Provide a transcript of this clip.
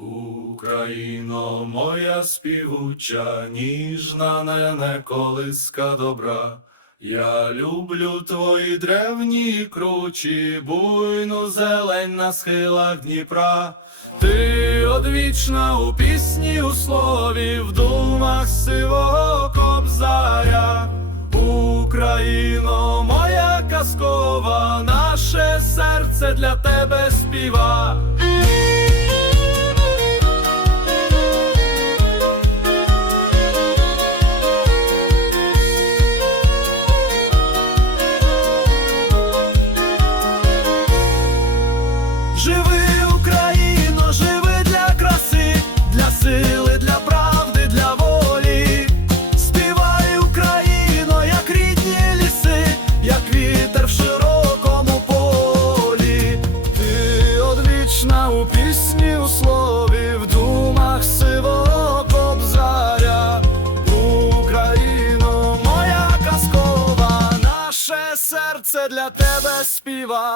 Україно, моя співуча, ніжна нене колиска добра. Я люблю твої древні кручі, буйну зелень на схилах Дніпра. Ти одвічна у пісні, у слові, в думах сивого кобзаря. Україно, моя казкова, наше серце для тебе співа. Живи, Україно, живи для краси, для сили, для правди, для волі. Співай, Україно, як рідні ліси, як вітер в широкому полі. Ти одвічна у пісні, у слові, в думах сивого кобзаря. Україно, моя казкова, наше серце для тебе співа.